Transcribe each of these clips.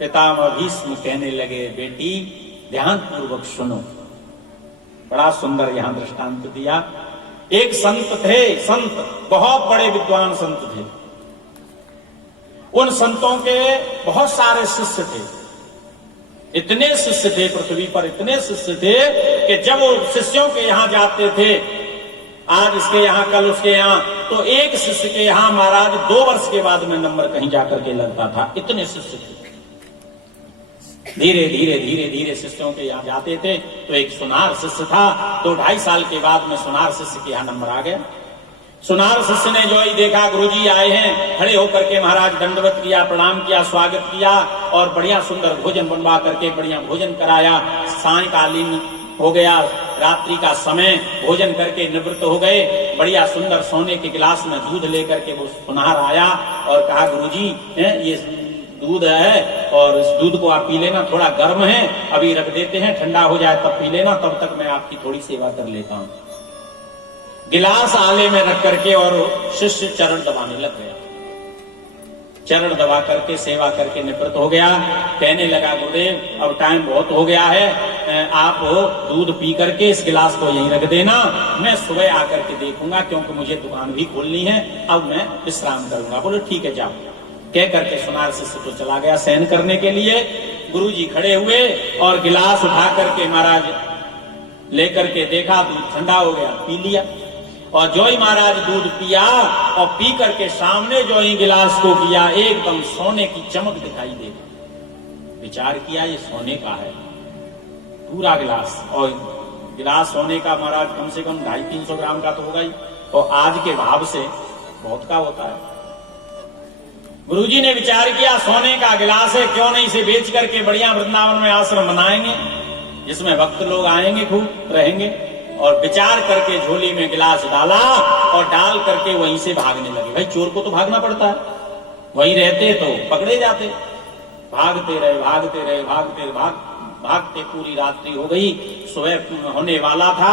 पितामह भीष्म कहने लगे, बेटी ध्यान पूर्वक सुनो। बड़ा सुंदर यहां दृष्टांत दिया। एक संत थे, संत बहुत बड़े विद्वान संत थे। उन संतों के बहुत सारे शिष्य थे। इतने शिष्य थे पृथ्वी पर, इतने शिष्य थे कि जब वो शिष्यों के यहां जाते थे, आज इसके यहां कल उसके यहां, तो एक शिष्य के यहां महाराज 2 वर्ष के बाद में नंबर कहीं जाकर के लगता था। इतने शिष्य थे। धीरे धीरे धीरे धीरे शिष्यों के यहां जाते थे। तो एक सुनार शिष्य था, तो 2.5 साल के बाद में सुनार शिष्य के यहां नंबर आ गया। सुनार शिष्य ने जो ही देखा गुरुजी आए हैं, खड़े होकर के महाराज दंडवत किया, प्रणाम किया, स्वागत किया और बढ़िया सुंदर भोजन बनवा करके बढ़िया भोजन कराया। सायंकालीन हो गया, रात्रि का समय, भोजन करके निवृत्त हो गए। बढ़िया सुंदर सोने के गिलास में दूध लेकर के वो सुनार आया और कहा, गुरुजी ये दूध है और इस दूध को आप पी लेना, थोड़ा गर्म है, अभी रख देते हैं, ठंडा हो जाए तब पी लेना, तब तक मैं आपकी थोड़ी सेवा कर लेता हूं। गिलास आले में रख करके और शिष्य चरण दबाने लग गया। चरण दबा करके सेवा करके निवृत्त हो गया। कहने लगा, गुरुदेव अब टाइम बहुत हो गया है, आप दूध पी करके इस गिलास को यहीं रख देना, मैं सुबह आकर के देखूंगा, क्योंकि मुझे दुकान भी खोलनी है, अब मैं विश्राम करूंगा। बोले ठीक है जाओ। कह करके सुनार शिष्य तो चला गया शयन करने के लिए। गुरुजी खड़े हुए और गिलास उठा करके महाराज लेकर के देखा, दूध ठंडा हो गया, पी लिया। और जो ही महाराज दूध पिया और पी करके सामने जो ही गिलास को किया, एकदम सोने की चमक दिखाई दे गई। विचार किया ये सोने का है पूरा गिलास, और गिलास सोने का महाराज कम से कम 250-300 ग्राम का तो होगा ही, और आज के भाव से बहुत का होता है। गुरुजी ने विचार किया, सोने का गिलास है, क्यों नहीं इसे बेच करके बढ़िया वृंदावन में आश्रम बनाएंगे, जिसमें भक्त लोग आएंगे, खूब रहेंगे। और विचार करके झोली में गिलास डाला और डाल करके वहीं से भागने लगे। भाई चोर को तो भागना पड़ता है, वहीं रहते तो पकड़े जाते। भागते रहे भागते रहे भागते भागते पूरी रात्रि हो गई। सुबह होने वाला था,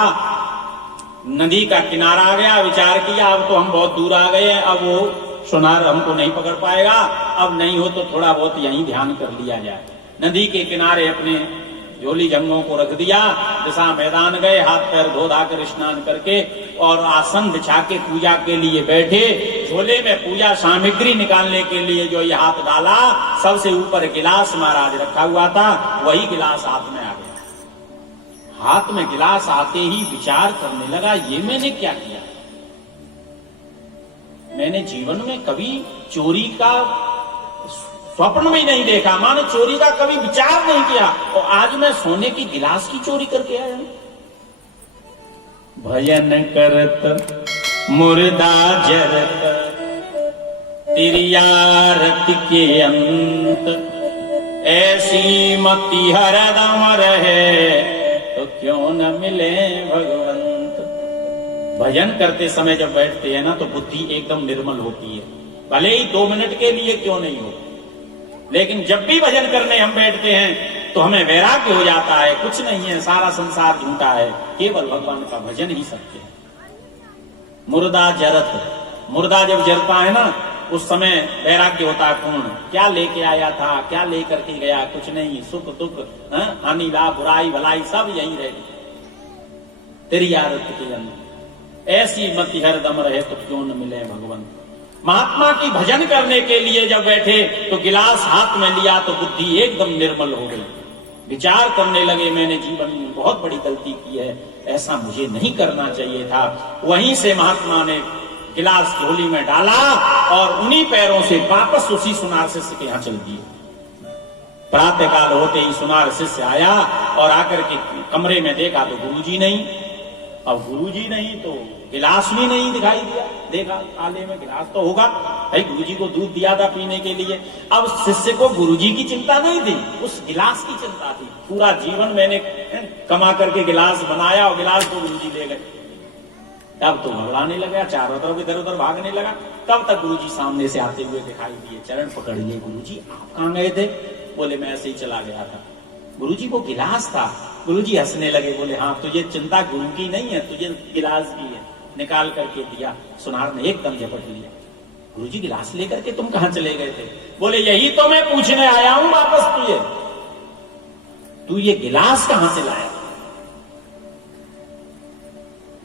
नदी का किनारा आ गया। विचार किया अब तो हम बहुत दूर आ गए हैं, अब वो सुनार हमको नहीं पकड़ पाएगा, अब नहीं हो तो थोड़ा बहुत यहीं ध्यान कर लिया जाए। नदी के किनारे अपने झोली जंगों को रख दिया, दिशा मैदान गए, हाथ पैर धो धा कर स्नान करके और आसन बिछा के पूजा के लिए बैठे। झोले में पूजा सामग्री निकालने के लिए जो ये हाथ डाला, सबसे ऊपर गिलास महाराज रखा हुआ था, वही गिलास हाथ में आ गया। हाथ में गिलास आते ही विचार करने लगा, ये मैंने क्या किया। मैंने जीवन में कभी चोरी का स्वप्न में नहीं देखा, मानो चोरी का कभी विचार नहीं किया, और आज मैं सोने की गिलास की चोरी करके आया हूं। भजन करत मुर्दा जरत तिरियारत के अंत, ऐसी मति हरदम रहे तो क्यों न मिले भगवंत। भजन करते समय जब बैठते हैं ना, तो बुद्धि एकदम निर्मल होती है, भले ही 2 मिनट के लिए क्यों नहीं हो, लेकिन जब भी भजन करने हम बैठते हैं तो हमें वैराग्य हो जाता है, कुछ नहीं है, सारा संसार झूठा है, केवल भगवान का भजन ही सत्य है। मुर्दा जरत, मुर्दा जब जरता है ना, उस समय वैराग्य होता है पूर्ण। क्या लेके आया था, क्या लेकर के गया, कुछ नहीं, सुख दुख हानि लाभ बुराई भलाई सब यही रहे। तेरी आरत के अंदर ऐसी मति हरदम रहे तो क्यों न मिले भगवंत। महात्मा की भजन करने के लिए जब बैठे तो गिलास हाथ में लिया तो बुद्धि एकदम निर्मल हो गई। विचार करने लगे, मैंने जीवन में बहुत बड़ी गलती की है, ऐसा मुझे नहीं करना चाहिए था। वहीं से महात्मा ने गिलास झोली में डाला और उन्हीं पैरों से वापस उसी सुनार शिष्य के यहां चल दिए। प्रातःकाल होते ही सुनार शिष्य आया और आकर के कमरे में देखा तो गुरुजी नहीं। अब गुरुजी नहीं तो गिलास भी नहीं दिखाई दिया। देखा आले में गिलास तो होगा, भाई गुरुजी को दूध दिया था पीने के लिए। अब शिष्य को गुरुजी की चिंता नहीं थी, उस गिलास की चिंता थी। पूरा जीवन मैंने कमा करके गिलास बनाया और गिलास को गुरुजी ले गए। तब तो घबराने लगा, चारों तरफ इधर उधर भागने लगा। तब तक गुरुजी सामने से आते हुए दिखाई दिए, चरण पकड़ लिए। गुरुजी आप कहाँ गए थे? बोले मैं ऐसे ही चला गया था। गुरुजी को गिलास था। गुरुजी हंसने लगे, बोले हाँ तुझे चिंता गुरु की नहीं है, तुझे गिलास की है। निकाल करके दिया, सुनार ने एकदम झपट लिया। गुरुजी गिलास लेकर के तुम कहां चले गए थे? बोले यही तो मैं पूछने आया हूं वापस तुझे? तू ये गिलास कहां से लाया?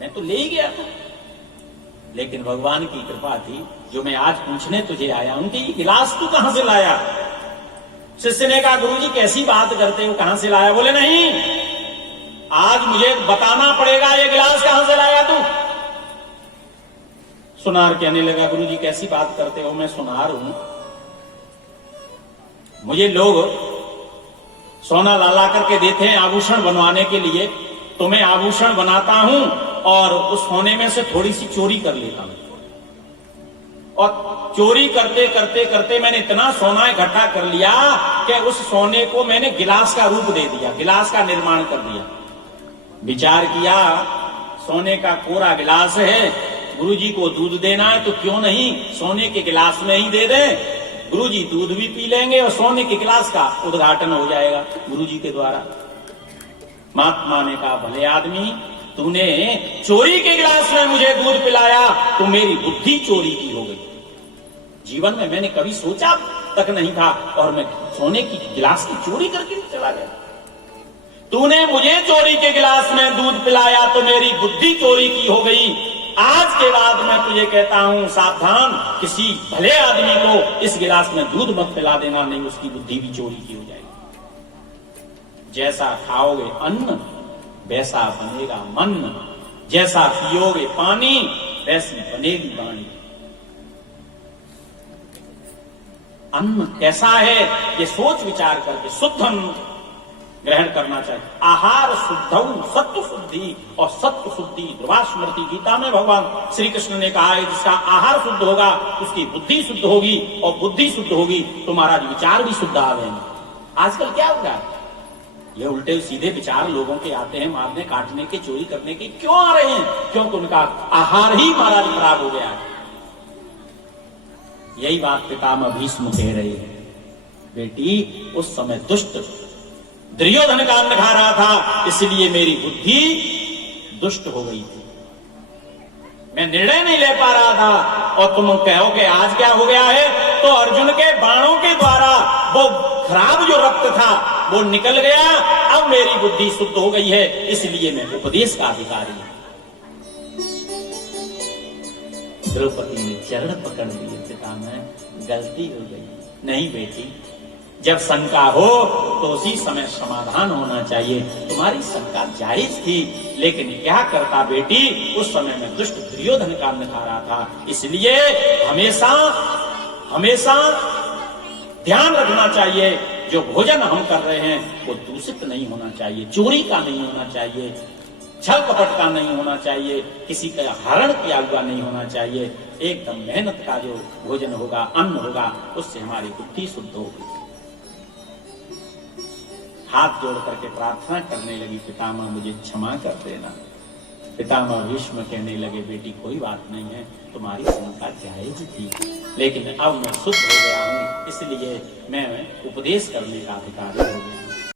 मैं तो ले ही गया था, लेकिन भगवान की कृपा थी जो मैं आज पूछने तुझे आया हूं कि ये गिलास तू कहां से लाया। शिष्य ने कहा गुरुजी कैसी बात करते हो, कहां से लाया? बोले नहीं, आज मुझे बताना पड़ेगा ये गिलास कहां से लाया तू। सुनार कहने लगा गुरुजी कैसी बात करते हो, मैं सुनार हूं, मुझे लोग सोना ला करके देते हैं आभूषण बनवाने के लिए, तो मैं आभूषण बनाता हूं और उस सोने में से थोड़ी सी चोरी कर लेता हूं, और चोरी करते करते करते मैंने इतना सोना इकट्ठा कर लिया कि उस सोने को मैंने गिलास का रूप दे दिया, गिलास का निर्माण कर दिया। विचार किया सोने का कोरा गिलास है, गुरुजी को दूध देना है तो क्यों नहीं सोने के गिलास में ही दे दें, गुरुजी दूध भी पी लेंगे और सोने के गिलास का उद्घाटन हो जाएगा गुरुजी के द्वारा। महात्मा ने कहा भले आदमी, तूने चोरी के गिलास में मुझे दूध पिलाया तो मेरी बुद्धि चोरी की हो गई। जीवन में मैंने कभी सोचा तक नहीं था और मैं सोने की गिलास की चोरी करके चला गया। तूने मुझे चोरी के गिलास में दूध पिलाया तो मेरी बुद्धि चोरी की हो गई। आज के बाद मैं तुझे कहता हूं सावधान, किसी भले आदमी को इस गिलास में दूध मत पिला देना, नहीं उसकी बुद्धि भी चोरी की हो जाएगी। जैसा खाओगे अन्न वैसा बनेगा मन, जैसा पियोगे पानी वैसी बनेगी वाणी। अन्न कैसा है ये सोच विचार करके शुद्ध अन्न ग्रहण करना चाहिए। आहार शुद्धौ सत्व शुद्धि, और सत्व शुद्धि ध्रुवा स्मृति। गीता में भगवान श्री कृष्ण ने कहा है जिसका आहार शुद्ध होगा उसकी बुद्धि शुद्ध होगी, और बुद्धि शुद्ध होगी तो महाराज विचार भी शुद्ध आवेंगे। आजकल क्या हो रहा है, ये उल्टे सीधे विचार लोगों के आते हैं, मारने काटने के चोरी करने के क्यों आ रहे हैं? क्योंकि उनका आहार ही महाराज खराब हो गया है। यही बात पितामह भीष्म कह रहे हैं, बेटी उस समय दुष्ट दुर्योधन का अन्न खा रहा था, इसलिए मेरी बुद्धि दुष्ट हो गई थी, मैं निर्णय नहीं ले पा रहा था। और तुम कहोगे आज क्या हो गया है, तो अर्जुन के बाणों के द्वारा वो खराब जो रक्त था वो निकल गया, अब मेरी बुद्धि शुद्ध हो गई है, इसलिए मैं उपदेश का अधिकारी हूं। द्रौपदी ने चरण पकड़ लिए, पितामह गलती हो गई। नहीं बेटी, जब शंका हो तो उसी समय समाधान होना चाहिए। तुम्हारी शंका जायज थी, लेकिन क्या करता बेटी, उस समय में दुष्ट दुर्योधन का अन्न खा रहा था, इसलिए हमेशा हमेशा ध्यान रखना चाहिए जो भोजन हम कर रहे हैं वो दूषित नहीं होना चाहिए, चोरी का नहीं होना चाहिए, छल कपट का नहीं होना चाहिए, किसी का हरण किया हुआ नहीं होना चाहिए। एकदम मेहनत का जो भोजन होगा, अन्न होगा, उससे हमारी बुद्धि शुद्ध होगी। हाथ जोड़ करके प्रार्थना करने लगी, पितामह मुझे क्षमा कर देना। पितामह भीष्म कहने लगे बेटी कोई बात नहीं है, तुम्हारी शंका जायज थी, लेकिन अब मैं शुद्ध हो गया हूं, इसलिए मैं उपदेश करने का अधिकारी हो गया।